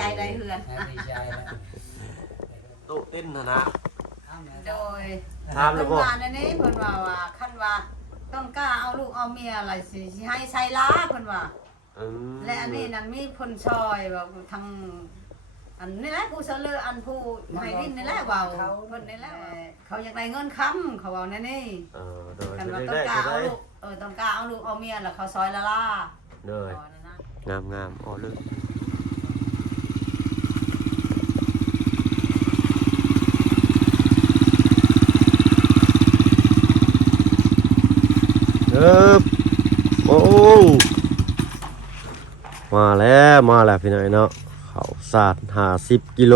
ใจได้เฮือนดีใจนะโต๊ะเต้นนะ โดย ถามแล้วบ่ งานอันนี้เพิ่นว่าคันว่าต้องกล้าเอาลูกเอาเมียอะไรสิให้ใส่ล้าเพิ่นว่าและอันนี้นั่นมีคนซอยว่าทางอันนี้แหละผู้เสลออันผู้ให้ดินนี่แหละเว้าเพิ่นนี่แหละเขาอยากได้เงินค้ำเขาเว้าแน่นี่กันว่าต้องกล้าเอาลูกต้องกล้าเอาลูกเอาเมียแล้วเขาซอยละล่าเลยงามอ๋อลึกโอ้มาแล้วพี่น้อยเนาะเขาสาด50 กิโล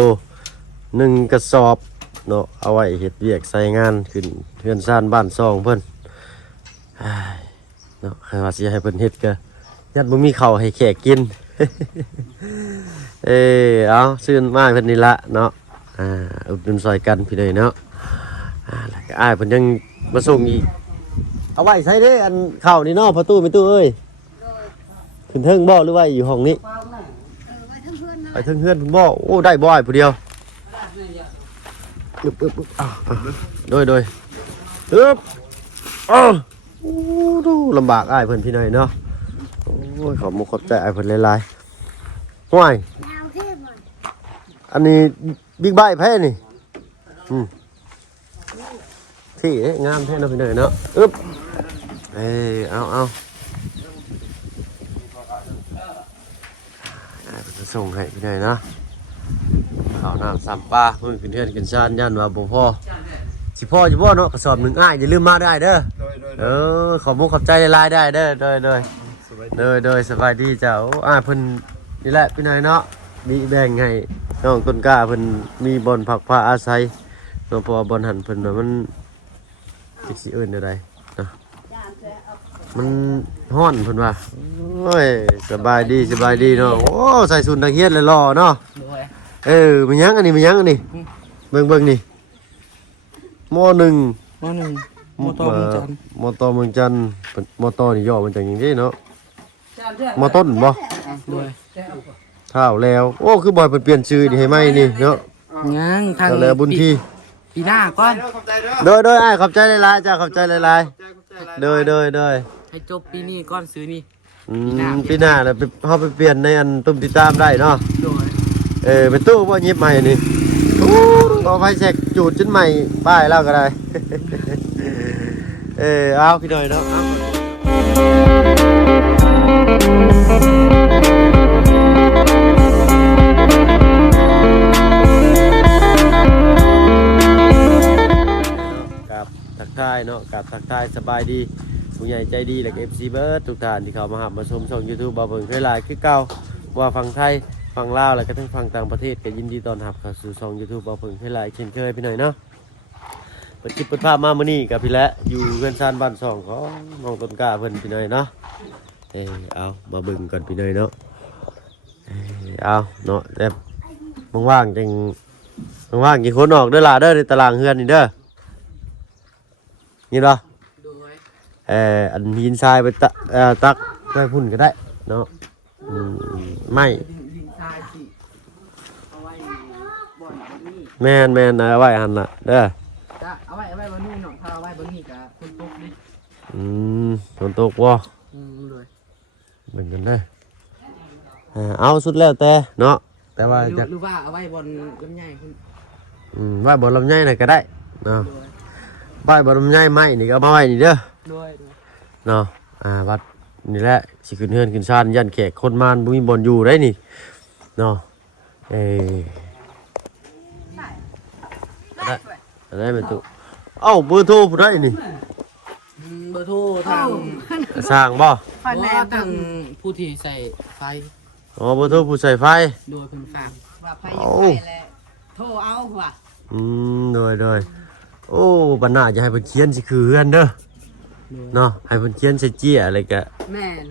1 กระสอบเนาะเอาไว้เฮ็ดเวียกใส่งานขึ้นเทือนซ่านบ้านซองเพิ่นเนาะใครว่าสิให้เพิ่นเฮ็ดก็ยัดบ่มีข้าวให้แขกกิน เอาซื้อมาเพิ่นนี่ละเนาะอุดหนุนซอยกันพี่น้อยเนาะแล้วก็อ้ายเพิ่นยังมาส่งอีกเอาไว้ใส่เด้อันข้าวนี่เนาะประตูเอ้ยขึ้นเทิงบ่หรือว่าอยู่ห้องนี้ไปเทิงเฮือนพุ่นบ่โอ้ได้บ่อ้ายผู้เดียวปึ๊บโดยปึ๊บโอ้ดูลำบากอ้ายเพิ่นพี่น้อยเนาะโอ้ยขอบมุกขอบใจอ้ายเพิ่นหลายๆห่วยอันนี้บิ๊กไบค์แพ้นี่ที่งามแท้เนาะพี่น้อยเนาะอึ๊บเอาส่งให้พี่น้อยนะข้าวน้ำซ้ำปลาเพิ่งขึ้นเทือนขึ้นชานยันว่าบ่พอสิพ่อจะบ่เนาะกระสอบหนึ่งอ้ายอย่าลืมมาได้เด้อขอบมุกขอบใจหลายๆได้เด้อโดยสบายดีเจ้าอ้ายเพิ่นนี่แหละพี่น้อยเนาะมีแบ่งให้น้องต้นกล้าเพิ่นมีบ่อนพักผ้าอาศัยเนาะเพราะว่าบ่อนหันเพิ่นว่ามันสิเอิ้นได้เนาะมันฮ้อนเพิ่นว่าโอ้ยสบายดีเนาะโอ้ใส่สุนนักเรียนเลยหล่อเนาะมันยังอันนี้เบิ่งนี่ม.1 มต.เมืองจันทร์มต.นี่ย่อมาจากหยังซี่เนาะมต้นบ่เท่าแล้วโอ้คือบ่อยเพิ่นเปลี่ยนชื่อนี่ให้ใหม่นี่เนาะยังทางแล้วบุญที่ปีหน้าก่อนโดยอ้ายขอบใจหลายๆจ้าขอบใจหลายๆโดยให้จบปีนี้ก่อนซื้อนี่ปีหน้าแล้วเฮาไปเปลี่ยนในอันตุ้มติดตามได้เนาะเป็นตู้บ่ยิบใหม่นี่เอาไฟแช็กจูดจนใหม่ป้ายแล้วก็ได้เอาพี่หน่อยเนาะกับทักทายเนาะกับทักทายสบายดีผู้ใหญ่ใจดีและ FC เบิร์ดทุกท่านที่เข้ามาหับมาชมช่อง YouTube บ่าวเบิ่งเคยหลายคือเก่าว่าฝั่งไทยฝั่งลาวและก็ทั้งฝั่งต่างประเทศก็ยินดีต้อนรับเข้าสู่ช่อง YouTube บ่าวเบิ่งเคยหลายเช่นเคยพี่หน่อยเนาะเปิดคลิปเปิดภาพมามื้อนี้กับพี่และอยู่เรือนชานบ้าน2ของน้องต้นกล้าเพิ่นพี่หน่อยเนาะเอามาเบิ่งก่อนพี่หน่อยเนาะเอาเนาะแล้วว่างๆจังกี่คนออกเด้อล่ะเด้อในตารางเฮือนนี่เด้อนี่เนาะอันหินทรายไปตักได้พุ่นก็ได้เนาะไม่แม่นเอาไว้หันละเด้อเอาไว้บนนี้หน่อยถ้าเอาไว้บนนี้กับคนตกดิคนตกวะเลยเหมือนกันเด้อเอาสุดแล้วแต่เนาะแต่ว่าหรือว่าเอาไว้บนลำไยไว้บนลำไยน่ะก็ได้เนาะไว้บนลำไยไม้นี่ก็เอามาไว้นี่เด้อเนาะวัดนี่แหละสิขึ้นเฮือนขึ้นชานยันแขกคนมานบ่มีบ่อนอยู่ได้นี่เนาะได้ไหมตุเอ้าเบอร์โทรผู้ใดนี่เบอร์โทรทางสร้างบ่ทางผู้ที่ใส่ไฟเบอร์โทรผู้ใส่ไฟโดยเพิ่นฝากว่าไผอยากได้แหละโทรเอาว่ะโดยโอ้บัดหน้าจะให้เพิ่นเขียนสิคือเฮือนเด้อเนาะให้เพิ่นเขียนใส่เจี้ยอะไรก็แม่น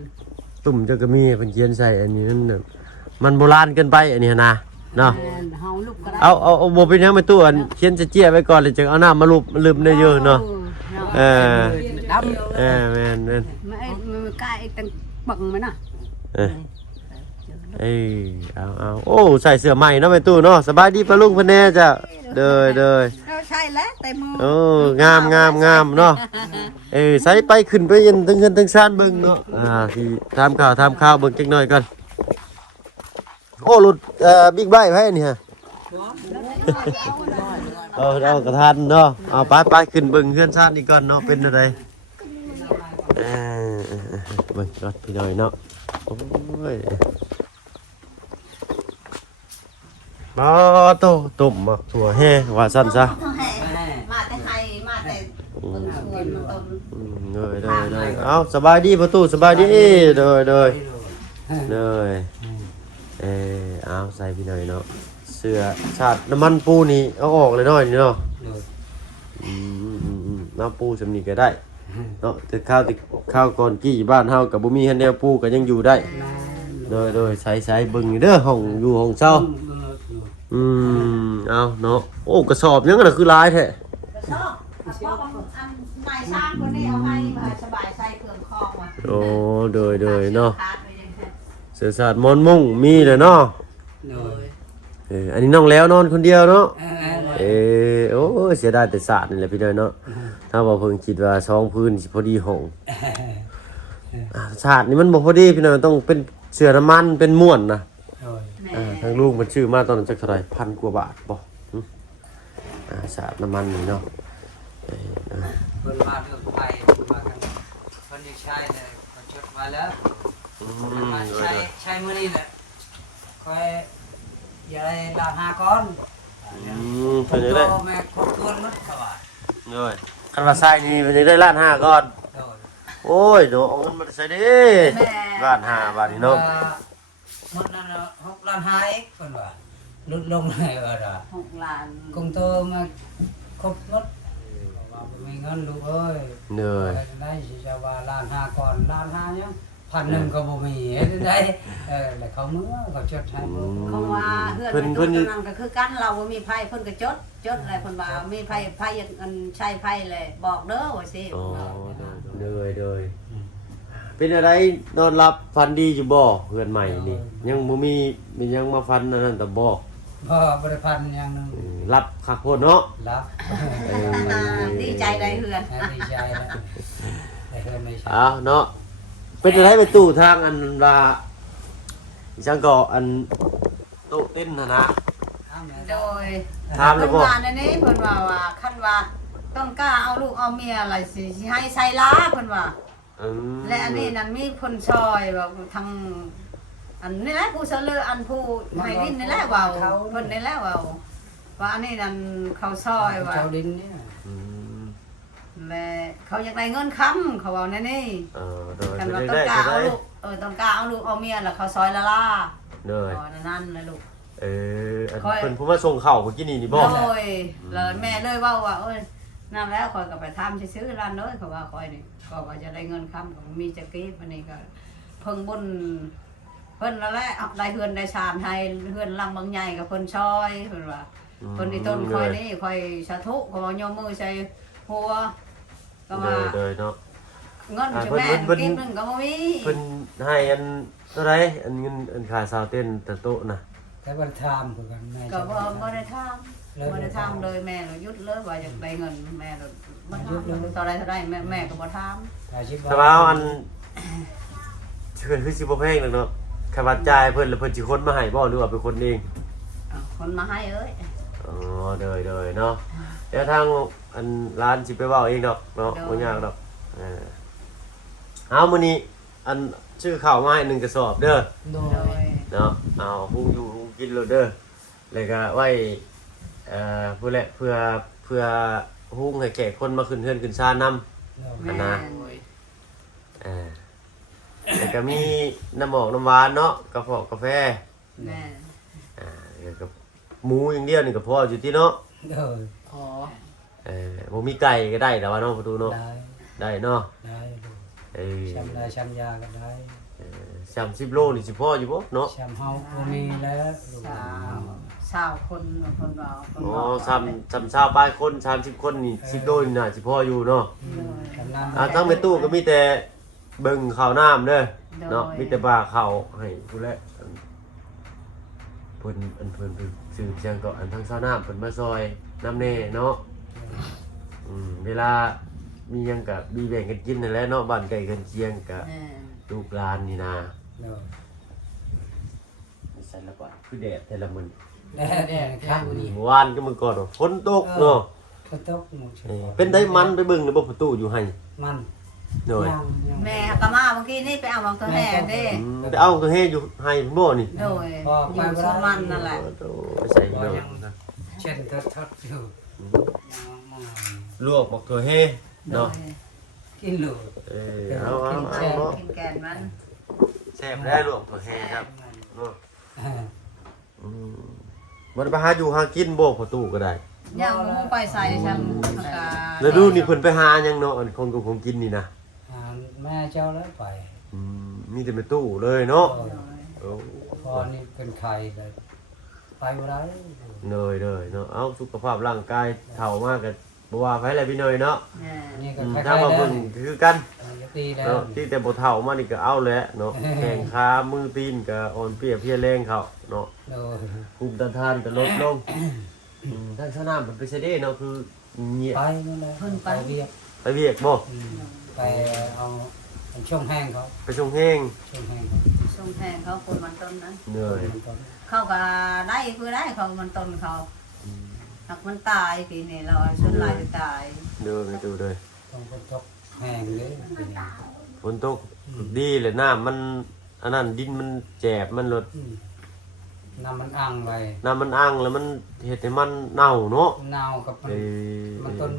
ตุ่มเจ้าก็มีเพิ่นเขียนใส่อันนี้นั่นมันโบราณเกินไปอันนี้นะเนาะเอาบ่เป็นหยังไม่ตู้อันเขียนใส่เจี้ยไว้ก่อนเลยจึงเอาน้ำมาลืมได้เยอะเนาะแม่นไม่ใกล้ตั้งบังมันน่ะ เอ้ยเอาโอ้ใส่เสื้อใหม่เนาะแม่ตู้เนาะสบายดีปะลุงเพิ่นแน่จ้ะเด้อ เราใช่แล้วแต่มือ โอ้งามเนาะใส่ไปขึ้นไปยันถึงเงินถึงซานเบิ่งเนาะที่ทำข่าวเบิ่งจักหน่อยก่อนโอ้รถบิ๊กไบค์ไผนี่ฮะเอากระทันเนาะเอาไปขึ้นเบิ่งเฮือนซานอีกก่อนเนาะเป็นอะไรเบิ่งก่อนพี่น้อยเนาะโอ้ยบ่ตุ่มมาถั่วแห้ว่าซั่นซะ มาแต่ไห้มาแต่เบิ่งสวนมันต้น เลยเอาสบายดีประตูสบายดีเลยเอาใส่พี่หน่อยเนาะเสื้อชาดน้ำมันปูนี่เอาออกเลยหน่อยนี่เนาะน้ำปูสำนีก็ได้เนาะแต่ข้าวก่อนกี้บ้านเฮากับบุมีฮันเดียวปูก็ยังอยู่ได้เลยใส่เบิ่งเด้อห้องอยู่ห้องเช่าเอาเนาะโอ้กระสอบยังไงคือลายแท้ ชอบเพราะอันนายช่างคนนี้เอาให้มาสบายใส่เครื่องคล้องว่ะ โอ้โดยเนาะเสือสาดมอนมุ่งมีเลยเนาะอันนี้น้องแล้วนอนคนเดียวเนาะโอ้เสียดายแต่สาดนี่แหละพี่น้อยเนาะถ้าว่าเพิ่งคิดว่าซองพื้นสิพอดีห้องสาดนี่มันบ่พอดีพี่น้อยต้องเป็นเสือน้ำมันเป็นม่วนนะทางลูกมันชื่อมาตอนนั้นจักเท่าไหร่1,000 กว่าบาทบ่สาดน้ำมันนี่เนาะเพิ่นมาเรื่องไปมากันเพิ่นยังใช้เลยมาจดมาแล้วมาใช้มื้อนี้แหละค่อยอย่าได้ลาหาก่อนเพิ่นจะได้ แม่ครบถ้วนหมดก็ว่าเลยคันว่าใส่นี่เพิ่นจะได้ล้านห้าก่อนโอ้ยเดี๋ยวเอาเงินมาใส่ดิล้านห้าบาทนี่เนาะหมดนั้น6 ล้าน5อีกเพิ่นว่าลดลงให้6 ล้านกงโตมาครบหมดว่าบ่มีเงินลูกเอ้ยเหนื่อยได้สิจะว่าล้าน5ก่อนล้าน5ยัง1,000ก็บ่มีเฮ็ดได้แล้วเขาเมื่อเขาจดให้เขาว่าเฮือนเพิ่นนั่นก็คือกันเราบ่มีไผเพิ่นก็จดอะไรเพิ่นว่ามีไผอันใช้ไผเลยบอกเด้อว่าซี่เหนื่อยเป็นอะไรนอนหลับฝันดีอยู่บ่เฮือนใหม่นี่ยังบ่มียังมาฝันนั่นแต่บ่บ่ได้พันอย่างนึงรับคักโพดเนาะรับดีใจได้เฮือนดีใจแล้วได้เฮือนไม่ใช่เนาะเป็นอะไรไปตู้ทางอันว่าช่างก่ออันโต๊ะเต้นนะโดยถามเลยบ่งานอันนี้เพิ่นว่าคันว่าต้องกล้าเอาลูกเอาเมียอะไรสิให้ใส่ล้าเพิ่นว่าและอันนี้นั่นมีคนซอยว่าทางอันนี้แหละผู้เสลออันผู้ให้ดินนี่แหละเว้าเพิ่นนี่แหละเว้าว่าอันนี้นั่นเขาซอยว่าเจ้าดินนี่และเขาอยากได้เงินค้ำเขาเอาแน่นี่กันว่าต้องกล้าเอาลูกต้องกล้าเอาลูกเอาเมียแล้วเขาซอยละล่านั่นเลยลูกเพิ่นผู้มาส่งข้าวเมื่อกี้นี่บ่โอ้ยเลยแม่เลยเว้าว่านั่นแล้วคอยก็ไปทำซื้อร้านเด้อเขาว่าคอยนี่ก็ว่าจะได้เงินค้ำก็มีจักรีอันนี้ก็เพิ่งบุญเพิ่นแล้วแหละได้เฮือนได้ชานให้เฮือนลังบางใหญ่กับเพิ่นซอยเพิ่นว่าเพิ่นนี่ต้นคอยนี่คอยสาธุก็ยกมือใส่หัวก็ว่าเนาะเงินจะแม่กินนึงก็บ่มีเพิ่นให้อันเท่าไหร่อันเงินอันค่าซาวเต้นแต่โต๊ะน่ะแต่บ่ได้ทำคือกันแม่ก็บ่ได้ทำเลยแม่เราหยุดเลยว่าอยากได้เงินแม่เราบ่ทำเท่าไรแม่ก็บ่ทำแต่ว่าอันคือสิบ่แพงหรอกเนาะค่าบัตรจ่ายเพิ่นแล้วเพิ่นสิคนมาให้บ่หรือว่าเป็นคนเองคนมาให้เอ้ยเด้อเนาะแล้วทางอันร้านสิไปเว้าเองดอกเนาะบ่ยากดอกเอามื้อนี้อันชื่อข้าวมาให้1กระสอบเด้อเนาะเอาหุงอยู่หุงกินเลยเด้อแล้วก็ไว้ผู้แหละเพื่อหุงให้แขกคนมาขึ้นเฮือนขึ้นศาลนำนะแล้วก็มีน้ำหมอกน้ำหวานเนาะกาแฟกับหมูอย่างเดียวนี่ก็พออยู่ที่เนาะบ่มีไก่ก็ได้แต่ว่าเนาะประตูเนาะได้เนาะได้ชำยาก็ได้30 โลนี่สิพออยู่บ่เนาะชำเฮาบ่มีแล้ว20คนว่าอ๋อ30ปลายคน30คนนี่10 โลนี่น่าสิพออยู่เนาะทั้งในตู้ก็มีแต่เบิ่งข้าวน้ำเด้อเนาะมีแต่บ่าข้าวให้ผู้แล พิ่นสื่อเสียงก็อันทั้งเช้าน้ำเพิ่นมาซอยน้ำแน่เนาะเวลามีหยังก็มีแบ่งกันกินนั่นแหละเนาะบ้านใกล้กันเคียงก็ลูกหลานนี่นะ เนาะ ใส่ละก่อนคือแดดแต่ละมื้อ แดดข้างนี้ เมื่อวานก็มื้อก่อนฝนตกเนาะ ก็ตกหมด เป็นได้มันไปเบิ่งในบ่ประตูอยู่ให้ มัน โดย แม่ก็มาเมื่อกี้นี่ไปเอาบางตัวแห่เด้ ไปเอาตัวเฮอยู่ให้บ่นี่ โดยอยู่สวนมันนั่นแหละ ไปใส่เนาะ เช่นทอดอยู่ ลวกบักตัวเฮ โด เนาะ ย กินหลู เอา กินแกน เนาะ กินแกนมัน แซ่บได้ลวกตัวเฮครับเนาะมันไปหาอยู่หากินบ่ประตูก็ได้ ย่างหมูไปใส่ฉัน แล้วดูนี่เพิ่นไปหาหยังเนาะอันของกูของกินนี่นะ แม่เจ้าแล้วไป มีแต่ในตู้เลยเนาะ พอนี่เป็นไข่เลยไปบ่ได้ เลยเนาะเอาสุขภาพร่างกายเฒ่ามากก็บ่ว่าไผแหละพี่น้อยเนาะ นี่ก็ ถ้ามาเบิ่งคือกัน ตีแล้ว เนาะที่แต่บ่เฒ่ามานี่ก็เอาแหละเนาะแข้งขามือตีนก็อ่อนเปรียเพลียแรงเขาเนาะ โดย ภูมิต้านทานก็ลดลงทางสนามมันไปเสด็จเนาะคือเงียบ ไปนั่นแหละไปเวียก ไปเวียกบ่ ไปเอาช่วงแห้งเขา ไปชงแห้ง ช่วงแห้งเขา ทรงแทงเขาคนมันต้นนั้น เหนื่อย เขาก็ได้คือได้เขามันต้นเขาหักมันตายปีนี้เราชนลายตาย เหนื่อยไปดูเลย ต้องคนตกแห้งเลย ฝนตกดีเลยน้ำมันอันนั้นดินมันแจบมันลด น้ำมันอ่างไป น้ำมันอังแล้วมันเฮ็ดให้มันเน่าเนาะ นาวกับมันต้น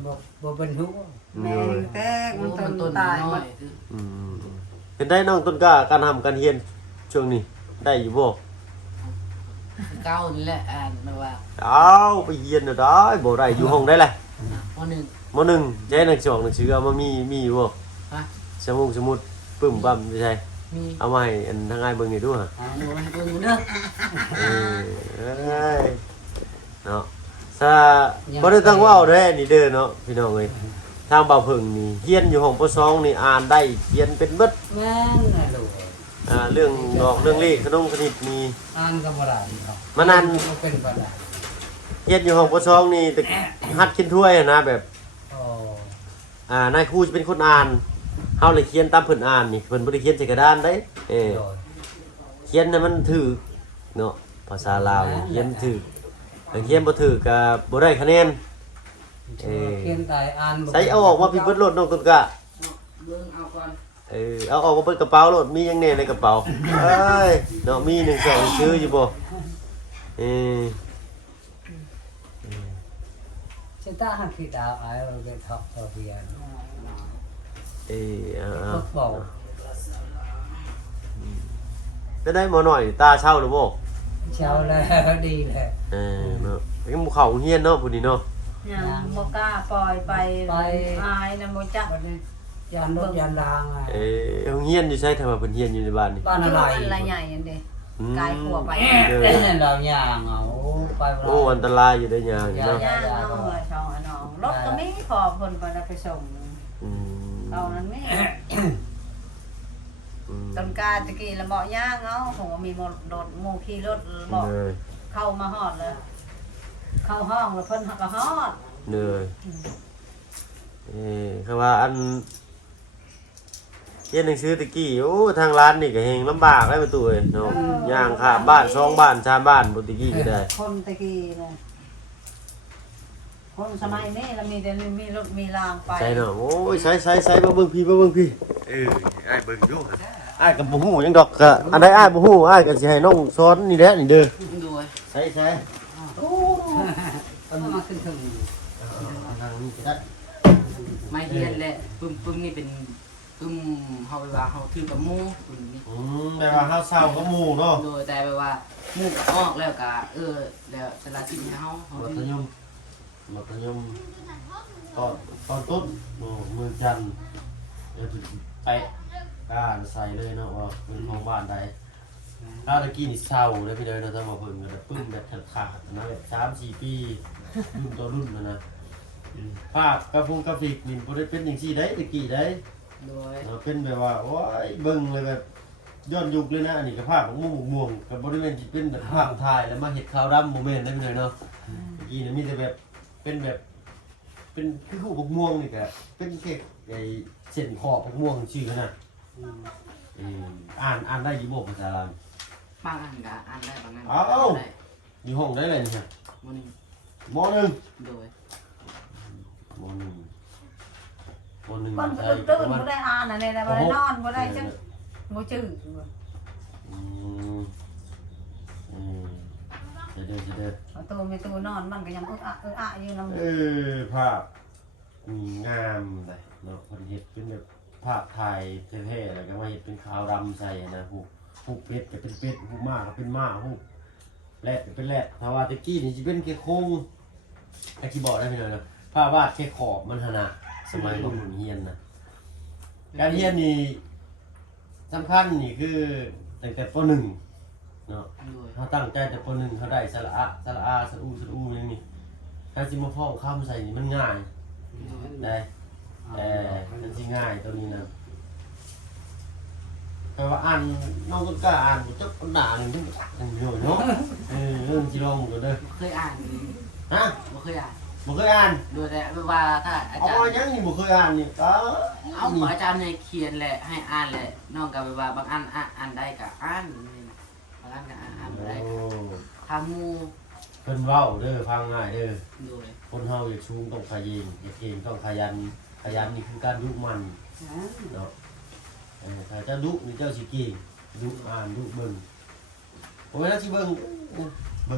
บ่เป็นหัว แม่แตกมันต้นตายหมด เป็นได้น้องต้นกล้าการทำการเรียนช่วงนี้ได้อยู่บ่ เก้านี่แหละอ่านมาว่า เอาไปเรียนน่ะได้บ่ได้อยู่ห้องได้แหละ มหนึ่ง มหนึ่งใช้หนังสือหนังสือเอามามีอยู่บ่ ฮะ สมุดปึ้มปั๊มไม่ใช่ มี เอามาให้อันทางงานเบิ่งให้ดูฮะ หนูให้เบิ่งเด้อ เอ้ยเนาะซาบ่ได้ตั้งเว้าเด้นี่เด้อเนาะพี่น้องเอ้ยทางบ่าวเพิ่งนี่เรียนอยู่ห้องป .2 นี่อ่านได้เขียนเป็นเบิด แม่นน่ะลูก เรื่องดอกเรื่องเลขขนมคณิตมี อ่านก็บ่ได้ครับ มานั่น เป็นบ่ได้ เรียนอยู่ห้องป .2 นี่แต่หัดเขียนถ้วยอะนะแบบ โอ้ นายครูจะเป็นคนอ่านเฮาเลยเขียนตามเพิ่นอ่านนี่เพิ่นบ่ได้เขียนใส่กระดานเด้เขียนให้มันถูกเนาะภาษาลาวนี่เขียนถูกแต่เขียนบ่ถูกก็บ่ได้คะแนน เขียนตายอ่าน ใส่เอาออกมาพี่เบิดรถน้องต้นกะ เบิ่งเอาก่อน เอาออกมาเปิดกระเป๋ารถมีหยังแน่ในกระเป๋าเอ้ยเนาะมี1 2ซื้ออยู่บ่สิตาหักขี้ตาอายเราไปทับทอเพียน เอา บอก ก็ได้หมอหน่อยตาเช่าหรือบ่ เช้าแล้วดีเลย เนาะยังบ่เข้าโรงเรียนเนาะพุ่นนี่เนาะ ยังบ่กล้าปล่อยไปอายนะบ่จัก วันนี้ยานรถยานรางอ่ะ โรงเรียนอยู่ไสถ้าว่าเพิ่นเรียนอยู่ในบ้านนี่ บ้านอะไร อะไรใหญ่อันเด้กายขัวไป เราย่างเอาไป โอ้อันตรายอยู่ได้ยางเนาะ ย่างเอาช่องน้องรถก็ไม่พอคนไปส่งเอานั้นไม่ต้นกาตะกี้ละเบาะย่างเอาผมมีรถหมู่ขี่รถเบาะเข้ามาฮอดเลยเข้าห้องแล้วเพิ่นก็ฮอด เหนื่อยคือว่าอันเรียนหนังสือตะกี้โอ้ทางร้านนี่ก็เฮงลำบากได้ประตูเอ้ยเนาะย่างข้ามบ้าน2บ้าน3บ้านบ่ตะกี้ก็ได้ คนตะกี้เลยคนสมัยนี้เรามีแต่มีรถมีรางไป ใช่เนาะโอ้ยใส่มาเบิ่งพี่อ้ายเบิ่งอยู่อ้ายก็บ่ฮู้หยังดอกก็อันใดอ้ายบ่ฮู้อ้ายก็สิให้น้องสอนนี่แหละนี่เด้อ ดูไว้ ใส่ เอามาขึ้นถึง ทางนี้ก็ได้ ไม้เฮียนแหละปึ้มนี่เป็นปึ้มเฮาไปว่าเฮาถือกับหมู่ปึ้มนี่ แปลว่าเฮาเศร้าก็หมู่เนาะ โดยแต่แบบว่าหมู่ก็ออกแล้วก็แล้วสละสิทธิ์ให้เฮา มัธยมตอนต้นมือจันทร์ไปการใส่เลยเนาะว่าเป็นของบ้านใดถ้าตะกี้นี่เศร้าเลยพี่เด้อนะถ้ามาเพิ่นก็ปึ้งแบบขาดนะแบบ3-4 ปีรุ่นต่อรุ่นนะภาพกราฟิกนี่บ่ได้เป็นจังซี่ได้ตะกี้ได้ โดย เป็นแบบว่าโอ้ยเบิ่งเลยแบบ ย้อนยุคเลยนะอันนี้ก็ภาพของม่วงกับบริเวณที่เป็นแบบภาพถ่ายแล้วมาเห็ดขาวดำโมเมนต์ได้ไปเลยเนาะเมื่อกี้เนี่ยมีแต่แบบเป็นแบบเป็นคือคู่บกม่วงนี่ก็เป็นแค่ไอ้เส้นขอบบกม่วงชื่อขนาดอ่านได้ยี่โบภาษาลาว บางอันก็อ่านได้บางอัน อ้าวอยู่ห้องได้เลยเนี่ย มื้อนี้ มหนึ่ง โดย มหนึ่งมหนึ่ง คน ใช่ ตื่นบ่ได้อ่านอันนี้นะบ่ได้นอนบ่ได้จังบ่จื้อ อืมจะเดิน ตัวมีตัวนอนมันก็ยังอึกอะอยู่นำ ภาพงามเลยเนาะคนเห็ดเป็นแบบภาพถ่ายเท่ๆแล้วก็มาเห็ดเป็นขาวดำใส่นะหูเป็ดก็เป็นเป็ดหูม้าก็เป็นม้าหูแรดก็เป็นแรดถ้าว่าตะกี้นี่จะเป็นแค่โค้งไอ้ที่บอกได้ไหมเนาะภาพวาดแค่ขอบมันขนาดสมัยลงหุ่นเฮียนนะการเฮียนนี่สำคัญนี่คือตั้งแต่ป.1 เนาะ โดย เขาตั้งใจแต่ป.1เขาได้สระอะสระอาสระอูอย่างนี้การสิมาพ้องคำใส่นี่มันง่ายได้มันสิง่ายตัวนี้นะแต่ว่าอ่านน้องต้นกล้าอ่านจบปัญหาหนึ่งทั้งเดียวเนาะเรื่องที่ลองกันเลย เคยอ่าน ฮะ บ่เคยอ่าน บ่เคยอ่าน โดยแต่ว่าถ้าอา เอา จารย์ ยังนี่บ่เคยอ่านนี่ก็ เอาอาจารย์ให้เขียนแหละให้อ่านแหละน้องก็แบบว่าบางอันอ่านได้ก็อ่านนี่นะบางอันก็อ่านบ่ได้ก็ถ้าหมู่ เพิ่นเว้าเด้อฟังง่ายเด้อ โดย คนเฮาอยากชูงต้องขยันอยากเก่งต้องขยันนี่คือการดุมันเนาะถ้าเจ้าดุนี่เจ้าสิเก่งดุอ่านดุเบิ่งผมว่าสิเบิ่ง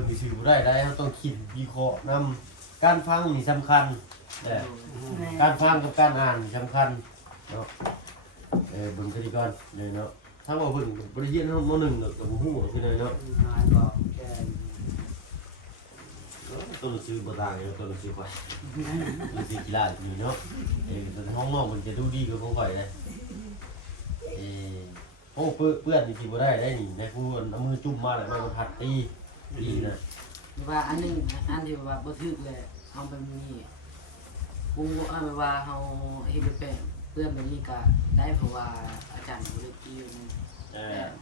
นี่สิบ่ได้เราต้องคิดวิเคราะห์นำการฟังนี่สำคัญแต่การฟังกับการอ่านนี่สำคัญเนาะเบิ่งกันดีก่อนเลยเนาะถ้าว่าเบิ่งบ่ได้เรียนเฮาม.1ก็บ่ฮู้คือเลยเนาะ หายบอกแก ตัวหนังสือบ่ต่างกันตัวหนังสือข่อยหนังสือกีฬานี่เนาะแต่ห้องนอกมันจะดูดีกว่าของข่อยเลยโอ้เปื้อนนี่สิบ่ได้นี่แม่ครูเอามือจุ่มมาแล้วแม่มันพัดตีนะ ว่าอันนึงอันที่ว่าบ่ถึกเลยเอาแบบนี้กูเอาแบบว่าเฮาเฮ็ดไปเพื่อนแบบนี้ก็ได้เพราะว่าอาจารย์บ่ได้ติว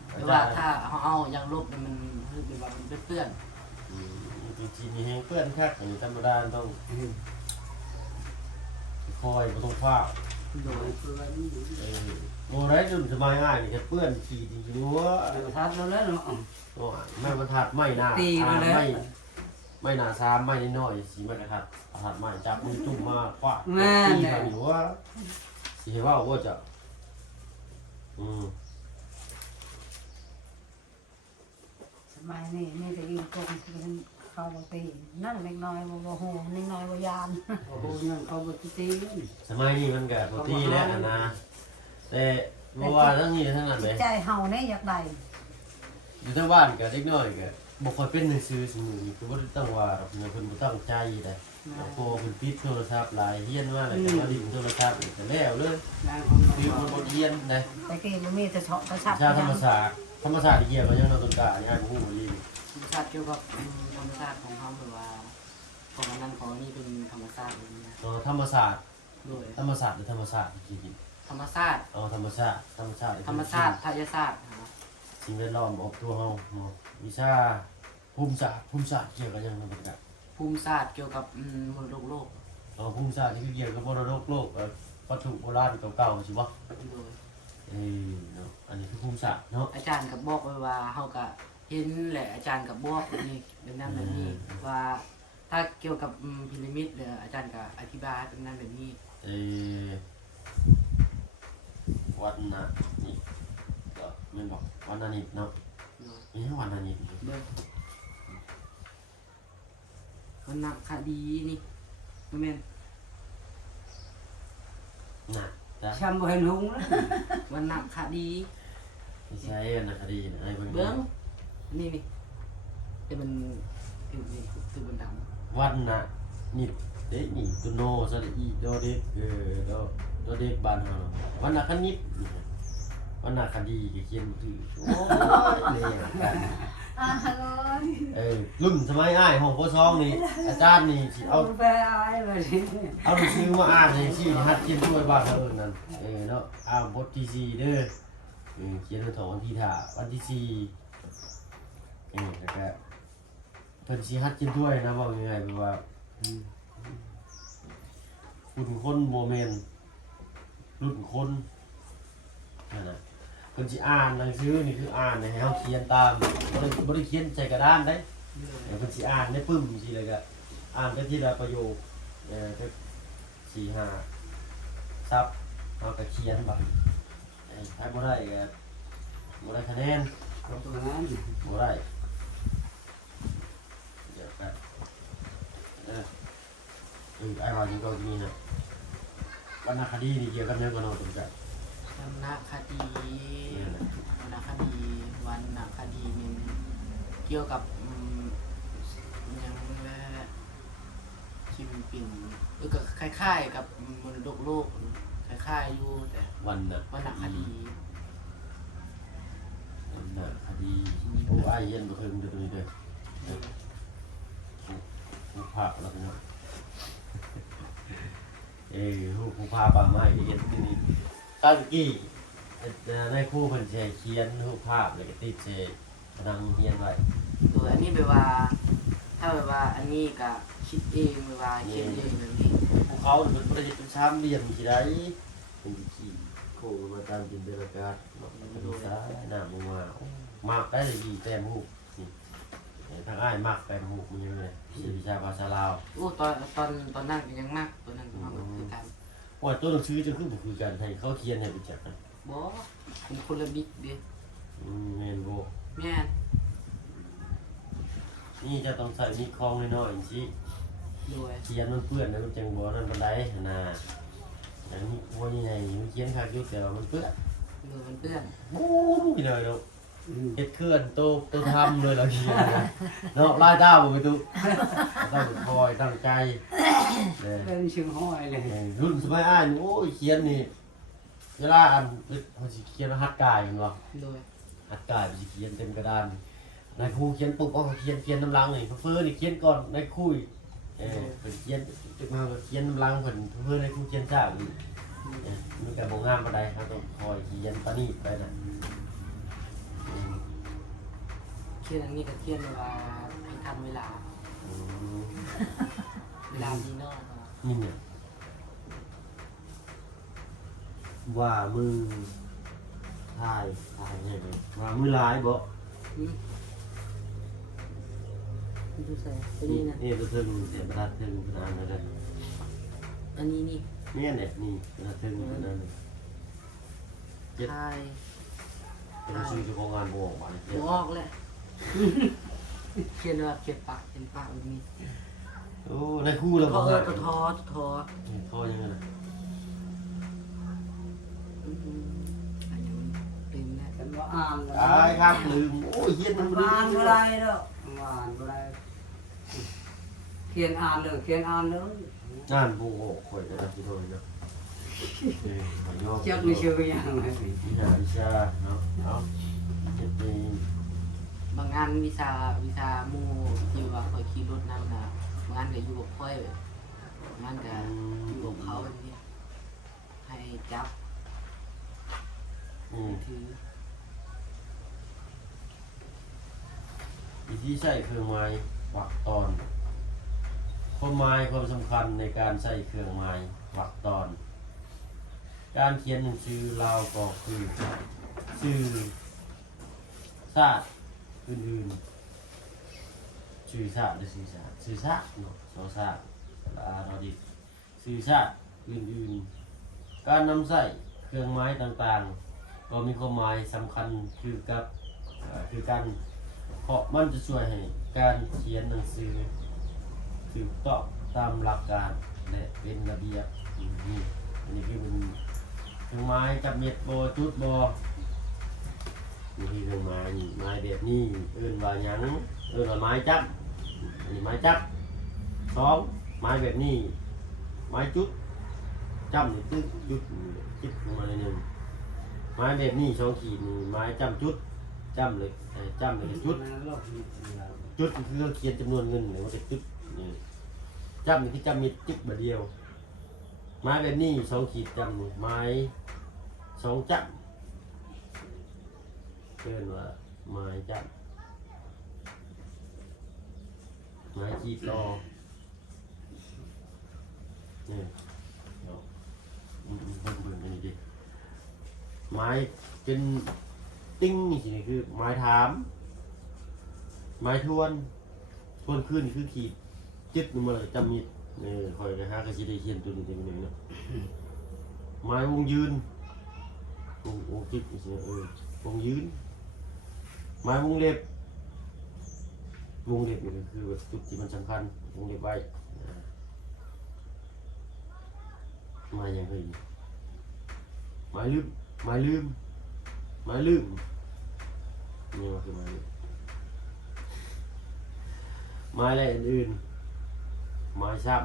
แต่ว่าถ้าเฮาเอาอย่างลบมันคือแบบว่ามันเปื้อน จริงๆมีแห้งเปื้อนคักอันนี้ธรรมดาต้องคอยบ่ต้องฟ้า โดย โอ้ได้จนสบายง่ายนี่จะเปื้อนขี้จริงๆว่า ทัดแล้วเนาะ โอ้แม่บรรทัดไม่น่า ตีมาเลย ไม่น่าซ้ำไม่น้อยสีมันนะครับบรรทัดไม่จับมือจุ่มมาคว้า แม่ ตี เนี่ กั ย นอยู่ว่าสีว่าจะอืม สมัยนี้มีแต่อยู่กรมเขาบ่ตีนั่นเล็กน้อยบ่ฮู้เล็กน้อยบ่ยาน โอ้โหนั่นเขาบ่ตี สมัยนี้มันก็ปกติแล้วนะแต่บ่ว่าทั้งนี้ทั้งนั้นเลย ใจเฮาเนี่ยอยากได้ อยู่ที่บ้านกับเด็กน้อยก็บ่ค่อยเป็นหนังสือสมุนก็บ่ได้ตั้งว่าดอกเพิ่นบ่ตั้งใจได้พอเพิ่นปิดโทรศัพท์หลายเฮียนมาแล้วก็มาดิ้นโทรศัพท์ก็แล้วเลย นางคน คือมันบ่เรียนได้ แต่กี้มันมีแต่เฉาะกระชับ วิชาธรรมศาสตร์ที่เกี่ยวกับยังเราต้องการนี่ให้ผู้เรียน ธรรมชาติเกี่ยวกับธรรมชาติของเฮาแบบว่าของอันนั้นของนี่เป็นธรรมชาติอย่างเงี้ย ธรรมศาสตร์ โดย หรือธรรมศาสตร์จริง ธรรมชาติ ๆธรรมชาติ ธรรมชาติทายศาสตร์นะครับ สิ่งแวดล้อมรอบตัวเฮาเนาะวิชาภูมิศาสตร์เกี่ยวกับยังเราต้องการ ภูมิศาสตร์เกี่ยวกับมรดกโลก ภูมิศาสตร์ที่เกี่ยวกับมรดกโลกวัตถุโบราณเก่าๆใช่บ่ โดย เนาะอันนี้คือภูมิศาสตร์เนาะ อาจารย์กับบอกไว้ว่าเฮาก็เห็นแหละอาจารย์กับบอกนี่เป็นนั่นแบบนี้ว่าถ้าเกี่ยวกับพีระมิดเนี่ยอาจารย์ก็อธิบายเป็นนั่นแบบนี้ วันน่ะนี่ก็แม่นบอกวันน่ะนี่เนาะมีให้วันน่ะนี่ เบิ่งมันนักคดีนี่บ่แม่น น่ะจ้ะ ช้ำบ่ให้ลุงแล้ว มันนักคดี ไม่ใช่นะคดีนะไอ้เบิ่ง เบิ่งนี่แต่มันคือมันดำ วันน่ะนี่เด็กนี่ตุโนสระอีโดเด็กโดเด็กบ้านเฮาวันน่ะคณิตวันน่ะคดีก็เขียนบ่ถือโอ้ยเนี่ยกัน รุ่นสมัยอ้ายของโคซองนี่อาจารย์นี่สิเอา ไปอายไปสิ เอาหนังสือมาอ่านให้สิฮัดเขียนด้วยบ้านเฮานั่นเนาะบทที่4เด้อ เขียนวันถอวันที่ถ่าวันที่สี่แล้วก็เพิ่นสิฮัดกินถ้วยนะว่าง่ายๆแบบว่ารุ่นคนโมเมนรุ่นคนนั่นน่ะเพิ่นสิอ่านหนังสือนี่คืออ่านให้เฮาเขียนตามบ่ได้เขียนใส่กระดานได้เพิ่นสิอ่านในปึ้มสิเลยก็อ่านไปทีละประโยคก็4-5ซับเฮาก็เขียนบัดถ้าบ่ได้ก็บ่ได้คะแนน ตรงนั้น บ่ได้เดี๋ยวกันไอ้ว่านี่ก็มีนะวรรณคดีนี่เกี่ยวกับเรื่องกันเนาะตรงกัน วรรณคดีวรรณคดีนี่เกี่ยวกับยังแม่คิมปิ่นก็คล้ายๆกับมรดกโลกคล้ายๆอยู่แต่ วรรณ วรรณคดี คดีโอ้ไอ้เย็นบ่เคยมันจะตัวนี้เด้อผู้ภาพแล้วเนาะผู้ภาพป่าไม้เย็นที่นี่ตั้งกี้ในครูเพิ่นสิให้เขียนรูปภาพแล้วก็ติดใส่ผนังเฮียนไว้ ตัวอันนี้แบบว่าถ้าแบบว่าอันนี้ก็คิดเองแบบว่าเขียนเองแบบนี้ พวกเขาเป็นประเด็นเป็นช้ำเรียนสิได้เป็นขี่โคมาตามจินตนาการเป็นสายหน้าบ่มามักได้ดีแต้มฮูกนี่ทางอ้ายมักแต้มฮูกมันยังไงวิชาภาษาลาว โอ้ตอนนั้นก็ยังมากตอนนั้นก็คือกัน ว่าตัวหนังสือจะขึ้นบ่คือกันให้เขาเขียนให้รู้จักนะ บ่เป็นคนละบิ๊กเด้ แม่นบ่ แม่น นี่จะต้องใส่มีคองน้อยๆสิ ด้วย เขียนมันเปื้อนนะมันจังบ่นั่นปานใดหั่นน่ะอันนี้บ่ใหญ่มันเขียนคักอยู่แต่ว่ามันเปื้อน ด้วยมันเปื้อน โอ้ยเลยเนาะเฮ็ดเคลื่อนโตทำเลยเราเขียนเนาะลายดาวบ่ไปตุต้องคอยตั้งใจเด้ เป็นชื่อห้อยเลย รุ่นสมัยอ้ายนี่โอ้ยเขียนนี่เวลาอันเฮาสิเขียนหัดกายแม่นบ่ ด้วย หัดกายไปสิเขียนเต็มกระดานนายครูเขียนปุ๊บเอาเขียนน้ำลังนี่เพิ่นนี่เขียนก่อนนายครูเพิ่นเขียนตึกมาก็เขียนน้ำลังเพิ่นเพิ่นนายครูเขียนช้าอีกมันก็บ่งามปานใดเฮาต้องคอยเขียนปานนี้ไปน่ะ เขียนอันนี้ก็เขียนแบบว่าให้ทันเวลาดีเนาะ นี่เนี่ยว่ามือถ่ายไงไปว่ามือลายบ่ ดูใส่ตัวนี้นะ นี่ตัวถึงเสียประทัดถึงขนาดนั้นเลย อันนี้นี่ เนี่ยเนี่ยนี่ประทัดถึงขนาดนั้นเลย ทาย เป็นชื่อเจ้าของงานบ่ออกมาเนี่ย หัวออกเลยเขียนแบบเขียนปากแบบนี้ โอ้ในคู่แล้ว ก็ บ่ ท้อ ท้อยังไงนะ อันนี้มันเต็มแล้ว เป็นว่าอ่าน ตายครับลืมโอ้ยเฮียนมัน บ้านบ่ได้ดอก อ่านอะไรเขียนอ่านเลยเขียนอ่านเลย งานบ่ออกข่อยก็ได้ที่โดนเนาะเจ้าไม่เชื่อยังไง วิชาเนาะเอาเฮ็ดนี่ บางงานวิชาหมู่ที่ว่าคอยขี่รถนำนะบางงานก็อยู่กับค่อยบางงานก็อยู่กับเขาแบบนี้ให้จับถือ วิธีใช้เครื่องไม้วรรคตอนความหมายความสำคัญในการใช้เครื่องไม้วรรคตอน การเขียนหนังสือลาวก็คือชื่อชาติอื่นๆชื่อชาติหรือชื่อชาติชื่อชาติเนาะชอชาติเราดิชื่อชาติอื่นๆการนำใช้เครื่องไม้ต่างๆก็มีความหมายสำคัญคือการเพราะมันจะช่วยให้การเขียนหนังสือถูกต้องตามหลักการและเป็นระเบียบนี่อันนี้คือเป็นเครื่องไม้จับเม็ดโบจุดโบนี่คือเครื่องไม้นี่ไม้แบบนี้เอิ้นว่าหยังเอิ้นว่าไม้จับอันนี้ไม้จับสองไม้แบบนี้ไม้จุดจับนี่ตึ๊กจุดจิบลงมาเลยหนึ่งไม้แบบนี้สองขีดนี่ไม้จับจุดจับเลยจับเลยจุดจุดคือเขียนจำนวนเงินหรือว่าจะจุดนี่จับนี่คือจับเม็ดจุดแบบเดียวไม้แบบนี้สองขีดจับนี่ไม้สองจับ เกินว่าไม้จับไม้ขีดรอนี่เนาะเบิ่งกันนี่ดิไม้เป็นติ้งนี่สิคือไม้ถามไม้ทวนขึ้นคือขีดจึ๊ดลงมาเลยจำมิดนี่คอยนะฮะก็จะได้เขียนตัวนี้ได้ไหมเนาะไม้วงยืนวงจึ๊ดนี่สิวงยืนไม้วงเล็บนี่ก็คือแบบจุดที่มันสำคัญวงเล็บไว้ไม้ยังเคยไม้ลืมนี่มันคือไม้ลืมไม้อะไรอื่นไม้ซ้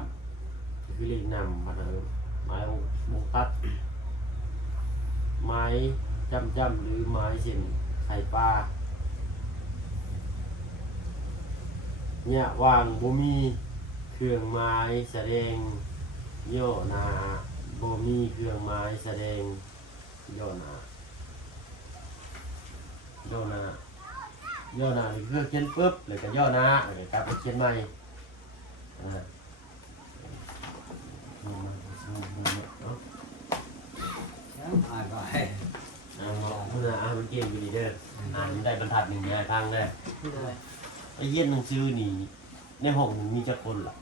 ำคือเรียกนำมาเลยไม้วงตัดไม้จำหรือไม้เส้นไข่ปลาเนี่ยวางบ่มีเครื่องไม้แสดงย่อหน้าบ่มีเครื่องไม้แสดงย่อหน้านี่คือเขียนปุ๊บแล้วก็ย่อหน้าแล้วก็กลับไปเขียนใหม่อ่านไป เมื่อมันเกมอยู่ดีเด้อมันได้บรรทัดหนึ่งเนี่ยทางได้ เลย ไอ้เย็นหนังสือนี่ในห้องหนึ่งมีจักคนล่ะ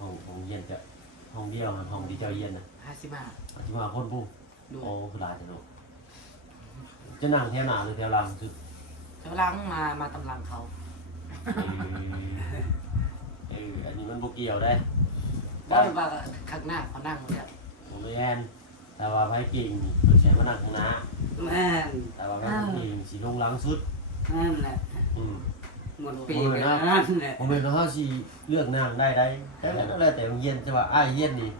ห้องเย็นจะห้องเดียวห้องที่เจ้าเย็นนะ 55 ที่มาคนผู้ ดู โอ้คือหลายจังเนาะจะนั่งแถวหน้าหรือแถวหลังสุด กำลังมาตำลังเขา อันนี้มันบุกเกี่ยวได้ ได้ว่าข้างหน้าเขานั่งเนี่ย ผมไม่แอนแต่ว่าไพ่กิ่งมันใช้มานั่งข้างหน้า แม่น แต่ว่าไพ่กิ่งสีลงหลังสุด นั่นแหละ อืม หมดปีแล้วนั่นแหละ ผมเป็นเขาสีเลือกนั่งได้แต่นั่นแหละแต่มันเย็นใช่ป่ะอ้ายเย็นนี่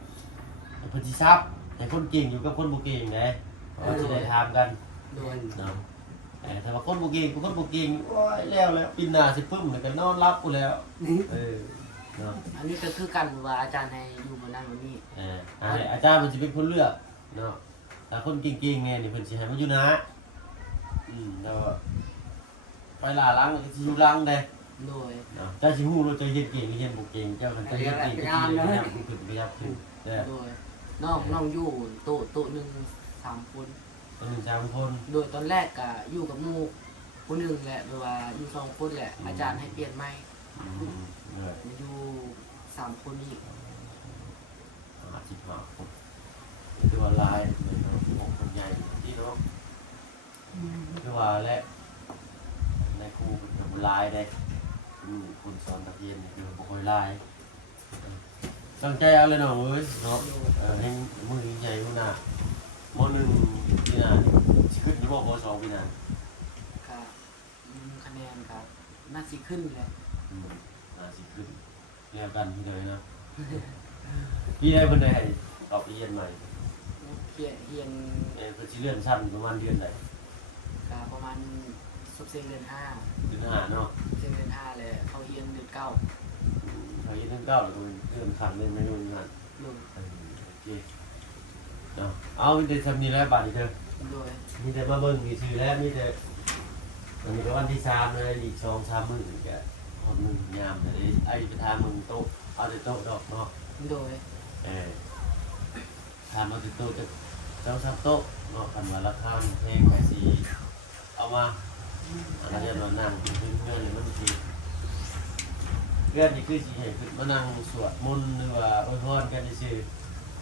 พอดีซับแต่คนเก่งอยู่กับคนบุกเก่งไงเขาจะได้ทำกัน โดย เนาะแต่ว่าคนบุกเก่งกูคนบุกเก่งโอ้ยแล้วปีนหน้าสิปึ้มแล้วก็นอนรับกูแล้วเนาะ อันนี้ก็คือกันว่าอาจารย์ให้อยู่บนนั้นบนนี้ อาจารย์มันจะเป็นคนเลือกเนาะแต่คนเก่งๆไงนี่เพิ่นสิให้มาอยู่นะแล้วไปล่าล้างสิอยู่ล้างได้ โดย เนาะเจ้าสิฮู้เราใจเย็นเก่งเย็นบ่เก่งเจ้าคันใจเย็นเก่งก็สิพยายามขึ้นพยายามขึ้นเด้อ โดยน้องอยู่โต๊ะหนึ่ง3 คน คนหนึ่ง3คน โดยตอนแรกก็อยู่กับหมู่คนหนึ่งแหละหรือว่าอยู่2 คนแหละอาจารย์ให้เปลี่ยนใหม่มาอยู่3 คนอีก 55คนคือว่าหลายเนาะคนใหญ่ที่เนาะคือว่าและในครูเป็นหลายได้คุณสอนนักเรียนคือบ่ค่อยหลายตั้งใจเอาเลยเนาะเอ้ยเนาะให้มือใหญ่มื้อหน้าม.1ปีหน้าสิขึ้นอยู่บ่ม.2ปีหน้า ก็คะแนนก็น่าสิขึ้นแหละ สิขึ้นเรียกกันพี่เลยนะพี่ได้เพิ่นได้ให้ตอบเรียนใหม่ เรียน เพิ่นสิเลื่อนชั้นประมาณเดือนใด ก็ประมาณเดือน เดือน5เนาะ 5เดือน5เลยเขาเรียนเดือน9 เขาเรียนเดือน9แล้วก็เลื่อนขั้นเลื่อนไม่นู่นนั่น โดย โอเคเนาะเอามีแต่ทำนี่แล้วบัดนี้เด้อ โดย มีแต่มาเบิ่งซื่อแล้วมีแต่วันนี้ก็วันที่3เลยอีก 2-3 มื้อก็ฮอดมื้อยามเลยไอ้ไปทานมึงโต๊ะเอาแต่โต๊ะดอกเนาะ โดย ทานมาติดโต๊ะจะเจ้าซับโต๊ะเนาะกันว่าราคาแพงไปสิเอามาอันนี้เรานั่งกินเพื่อนเลยมันสิเพื่อนนี่คือสิให้ขึ้นมานั่งสวดมนต์หรือว่าอวยพรกันซื่อ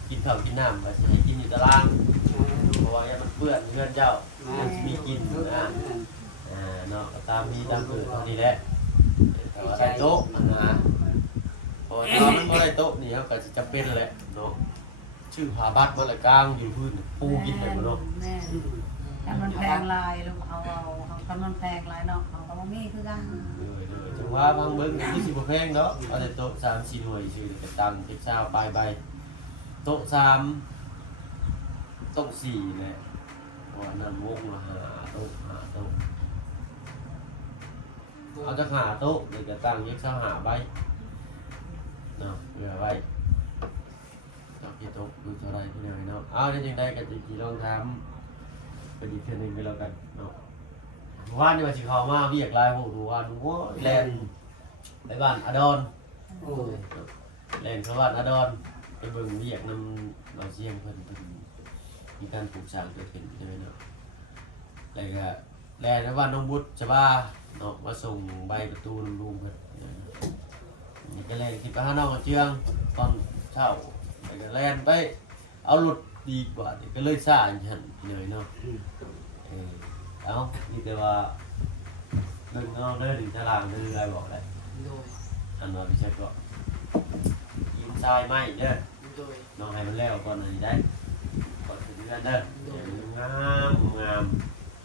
กินข้าวกินน้ำก็สิให้กินอยู่ตารางเพราะว่าอย่ามันเปื้อนเพื่อนเจ้ามันสิมีกินนะเนาะตามมีตามเกิดเท่านี้แหละแต่ว่าได้โต๊ะนะพอตอนมันบ่ได้โต๊ะนี่ครับก็สิจำเป็นแหละเนาะชื่อผาบัดมาละกลางอยู่พื้นปูกินได้บ่เนาะ แม่ถ้ามันแพงลายลูกเอาถ้ามันแพงลายเนาะเขาก็บ่มีคือกัน จังว่าบางเบิ่งก็สิบ่แพงเนาะเอาแต่โต๊ะ3-4หน่วยชื่อก็ตังค์เก็บซาวปลายใบโต๊ะ3โต๊ะ4แหละว่านั่นวงละ5โต๊ะ5โต๊ะเอาจัก5โต๊ะเดี๋ยวจะตั้งเก็บซาว5ใบเนาะเหลือไว้กี่โต๊ะดูเท่าไรที่ไหนเนาะเอาได้ยังไงกันจะกี่ลองทำเป็นอีกเทื่อนึงไปแล้วกันเนาะ ว่านนี่ว่าสิเขามาเวียกลายโหดูว่าดูว่าแลนไปบ้านอดอน โอ้ย แลนเข้าบ้านอดอนไปเบิ่งเวียกนำเราเชียงเพิ่นมีการปลูกสร้างเกิดขึ้นใช่ไหมเนาะแล้วก็แลนไปบ้านน้องบุตรจะบ้าเนาะมาส่งใบประตูน้ำลุงเพิ่นนี่ก็แลนที่ไปหาน้องเจียงตอนเช้าแล้วก็แลนไปเอารถดีกว่าก็เลยซ่าอย่างนั้นเลยเนาะเอานี่แต่ว่าเรื่องนอกเรื่องตารางเรื่องอะไรบอกเลย โดย อันว่าพี่เช็คก็ยินทรายไหมเด้อ โดย น้องให้มันแล้วก่อนอันนี้ได้ก่อนถึงเดือนเด้อเดี๋ยวงาม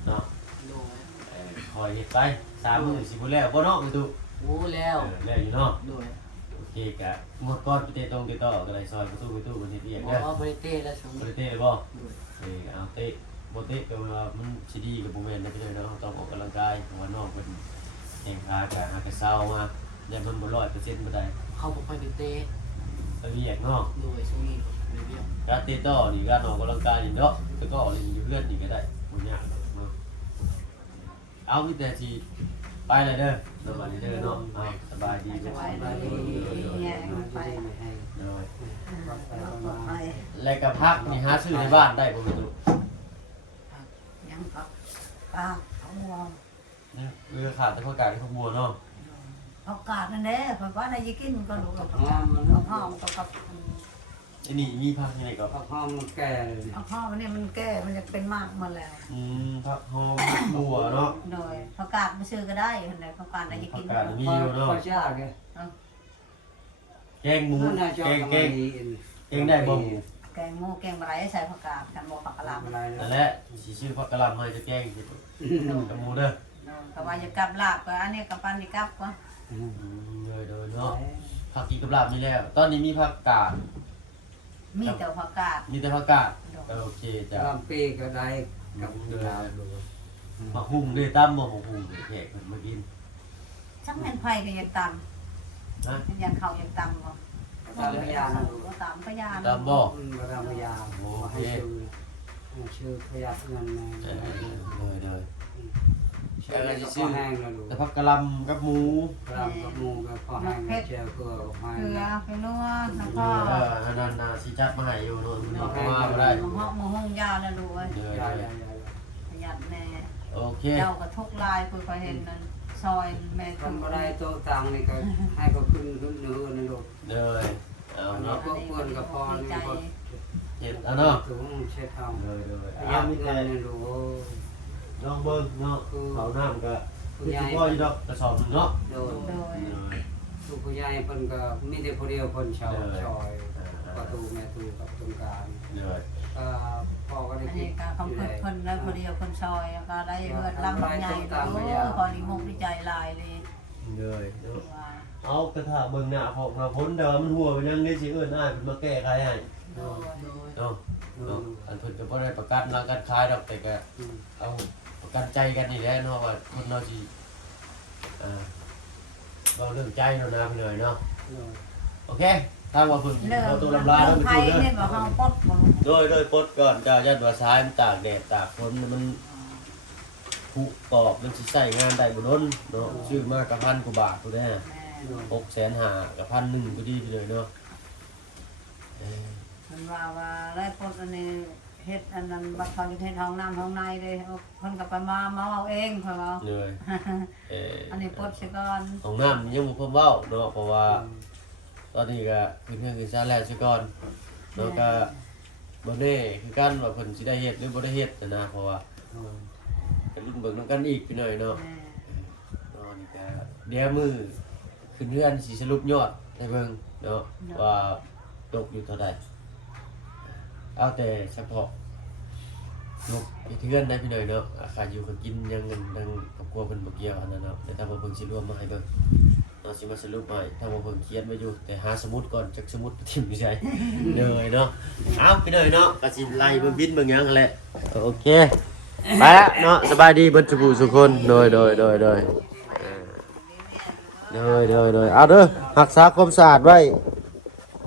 เนาะ โดย คอยเฮ็ดไป3 มื้อสิบ่แล้วบ่เนาะคือตุ โอ้แล้ว แล้วอยู่เนาะ โดย โอเคกะหมดก่อนไปเตะตรงเตะต่อก็เลยซอยประตูบ่เฮ็ดเวียก บ เด้อ อกบริเต้แล้วสม บ่ได้เตะบ่เอาเตะบ่เตะก็ว่ามันสิดีกับบ่แม่นได้ไปเลยเนาะต้องออกกำลังกายเพราะว่าน้องเพิ่นแข่งขากะหากะเซามาอย่ามันบ่100%บ่ได้ เขาบอกไปเต้ ไปเวียกเนาะ โดยช่วงนี้เรียบ การติดต่อนี่การออกกำลังกายนี่เนาะแต่ก็เล่นอยู่เพื่อนนี่ก็ได้บ่ยากเนาะเอามีแต่ที่ไปเลยเด้อสบายดีเด้อเนาะเอาสบายดี สบายดีเนี่ยไป เนาะ ปลอดภัย แล้วก็พักนี่หาซื้อในบ้านได้บ่มีตุ ยังพักปลาเขามอง เนี่ยเรือขาดแต่ผักกาดที่พวกบัวเนาะ เอากาดนั่นแหละเพราะว่าในยี่กินมันก็รู้กับข้าวหอมกับ ไอ้นี่มีพักยังไงก็ ผักหอมมันแก่เลย เอาข้าวมันเนี่ยมันแก่มันจะเป็นมากมาแล้ว พักหอมบัวเนาะ โดยผักกาดไม่ซื้อก็ได้คนไหนผักกาดในยี่กิน ผักกาดมีอยู่เนาะ พอชาแก แกงหมู มันน่าจะ แกงได้บ่หมู แกงหมูแกงอะไรใส่ผักกาดกันโมผักกะหล่ำ อะไร นั่น นะ แหละสิชื่อผักกะหล่ำให้จะแกงสิกับหมูเด้อ ก็ว่าจะกลับลาบก็อันนี้กับปันนี่กลับก็ โดยเนาะผักกีกับลาบมีแล้ว ตอนนี้มีผักกาด มีแต่ผักกาด มีแต่ผักกาดโอเคจ้ะ ลำปีก็ได้กับดาวดู ผักหุ่งเลยตั้มบ่ผักหุ่งเลยแขกเพิ่นมากิน ช่างแม่นไฟก็ยังต นะ ำยังเขายังตำก็ ตามพยาน ก็ตำพยาน ตั้มบ่ ตามพยานให้ชื่อพยานเงิน เลย ชื่ออะไรก็พอแห้งแล้วดู แต่ผักกะหล่ำกับหมู รำกับมูก็พอแห้งเจียวเกลือกับไม้ เกลือไปนวดแล้วก็ อันนั้นน่ะสิจัดมาให้อยู่โน่นมันนี่มาบ่ได้ มะฮอกมะฮงยาวแล้วดูไว้ เดี๋ยว ใหญ่ ประหยัดแน่ โอเค เจ้าก็ทุกลายคุยเห็นนั่นซอยแม่ ทำอะไรโตตังนี่ก็ให้ก็ขึ้นเนื้อในโลก เด้อเอา เรา เนาะ ก็เพื่อนกับพอ ดี นี่ ใจ ก็ เห็นอันเนาะ ถึงใช้ทำ เด้อ พยา เอา ยาม มี เงิ แต่ นในรู้ น้องเบิ่งเนาะเขาน้ำก็ ผู้ คือ ใหญ่ พ่ออยู่ดอกกระสอบนึงเนาะ โดย โดย ทุกผู้ใหญ่เพิ่นก็มีแต่ผู้เดียวเพิ่นชาวชอยประตูแม่ตูกับตรงกลาง เด้อ ก็พ่อก็ได้ อัน คิ นี้ ด ก็คำพูดคนแล้วคนเดียวคนซอยก็ได้เลือดลำใหญ่พอดีมุกดีใจลายเลย เด้อเนาะ ว่า เอากระถาเบิ่งหน้าพอมาพ้นเดิมมันหัวมันยังได้สิเอิ้นอ้ายเพิ่นมาแก้ไขให้ โดย โดย เนาะอันเพิ่นก็บ่ได้ประกันรังการขายดอกแต่ก็เอาประกันใจกันนี่แหละเนาะว่าคนเราสิเราเรื่องใจเนาะนะเพิ่นเลยเนาะโอเคถ้าว่าเพิ่น เริ่ม เอาตัวลำลาแล้วไป ไท พู ย ดเด้ เนี่ยบอกเขาปดบ่รู้ โดยปลดก่อนจะยัดว่าซ้ายมันตากแดดตากฝนมันผุตอกมันสิใช้งานได้บ่ล้นเนาะซื้อมาก็1,000 กว่าบาทพุ่นแน่ แม่ 650,000กับ1,100ก็ดีไปเลยเนาะ มันว่าแล้วปดอันนี้เฮ็ดอันนั้นบัดเขาอยู่เฮ็ดห้องน้ำห้องในเลยเพิ่นก็ไปมาเอาเองเพิ่นว่า เหนื่อย อันนี้ปดสิก่อน ของน้ำยังบ่เพิ่มเว้าเนาะเพราะว่าตอนนี้ก็คือเรื่องคือซาแล้วซะก่อนแล้วก็บ่แน่คือกันว่าเพิ่นสิได้เฮ็ดหรือบ่ได้เฮ็ดนะเพราะว่าก็ลุ้นเบิ่งนำกันอีกพี่น้อยเนาะ แม่ เนาะนี่ก็เดี๋ยวมือขึ้นเรือนสิสรุปยอดให้เบิ่งเนาะว่าตกอยู่เท่าใดเอาแต่เฉพาะยกไปเทือนได้พี่น้อยเนาะค่าอยู่ค่ากินยังเงินทางครอบครัวเพิ่นบ่เกี่ยวอันนั้นเนาะแต่ถ้าบ่เพิ่นสิรวมมาให้เบิ่งเนาะสิมาสรุปให้ถ้าบ่เพิ่นเขียนไว้อยู่แต่หาสมุดก่อนจักสมุดไปทิ่มอยู่ไสเลยเนาะเอาพี่น้อยเนาะก็สิไล่เบิ่งบินเบิ่งหยังนั่นแหละโอเคไปละเนาะสบายดีเบิดทุกผู้ทุกคนโดยเอาเด้อรักษาความสะอาดไว้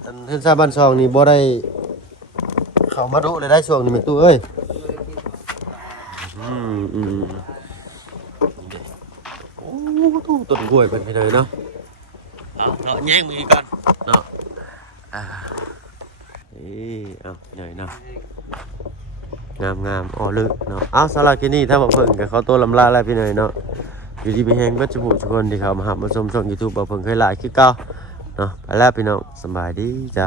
อันเฮ็ดซาบ้านซองนี่บ่ได้เข้ามาดุเลยได้ช่วงนี้แม่ตู้เอ้ย ต้นกล้วยเป็นไปเลยเนาะเอาเนาะแย่งมือก่อนเนาะเอาใหญ่เนาะงามอ๋อลึกเนาะเอาสำหรับที่นี่ถ้าบอกเพิ่งกับเขาตัวลำลาแล้วพี่หน่อยเนาะอยู่ดีมีแหงวัชบุทุกคนที่เขามาหามาชมช่อง YouTube บอกเพิ่งเคยหลายคือเก่าเนาะไปแล้วพี่น้องสบายดีจ้ะ